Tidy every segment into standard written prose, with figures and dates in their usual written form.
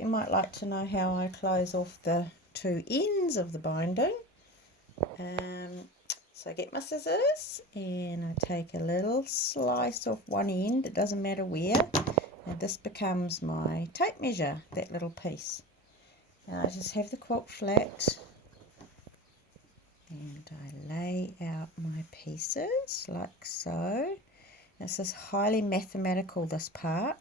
You might like to know how I close off the two ends of the binding. So I get my scissors and I take a little slice off one end, it doesn't matter where, and this becomes my tape measure, that little piece. And I just have the quilt flat and I lay out my pieces like so. This is highly mathematical, this part.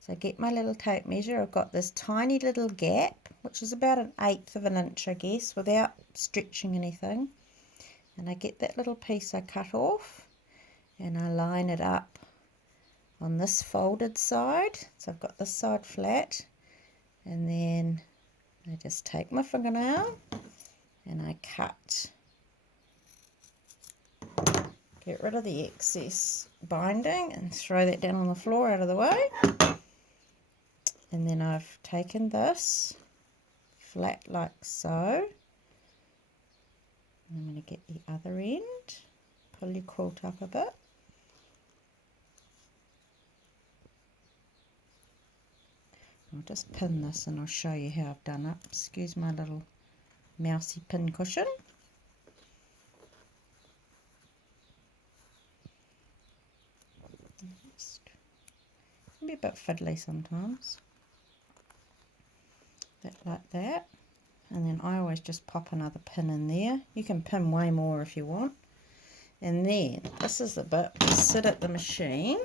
So I get my little tape measure, I've got this tiny little gap, which is about 1/8 of an inch, I guess, without stretching anything. And I get that little piece I cut off and I line it up on this folded side. So I've got this side flat, and then I just take my fingernail and I cut. Get rid of the excess binding and throw that down on the floor out of the way. And then I've taken this flat like so. I'm going to get the other end, pull your quilt up a bit. I'll just pin this and I'll show you how I've done it. Excuse my little mousy pin cushion. It can be a bit fiddly sometimes. That like that. And then I always just pop another pin in there. You can pin way more if you want. And then this is the bit we sit at the machine.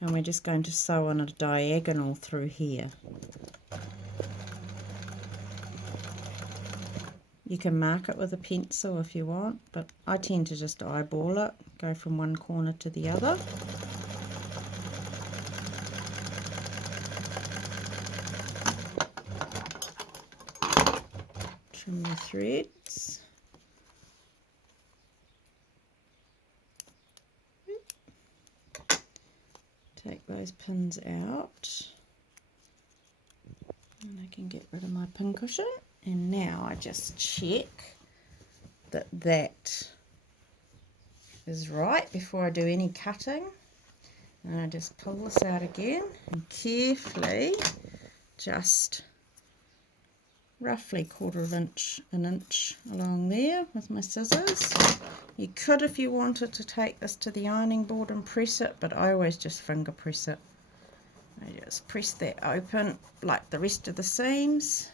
And we're just going to sew on a diagonal through here. You can mark it with a pencil if you want, but I tend to just eyeball it, go from one corner to the other. Trim the threads. Take those pins out. And I can get rid of my pin cushion. And now I just check that that is right before I do any cutting. And I just pull this out again and carefully just roughly an inch along there with my scissors. You could, if you wanted, to take this to the ironing board and press it, but I always just finger press it. I just press that open like the rest of the seams.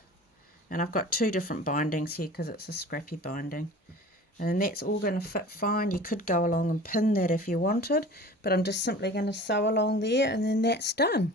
And I've got two different bindings here because it's a scrappy binding. And that's all going to fit fine. You could go along and pin that if you wanted, but I'm just simply going to sew along there and then that's done.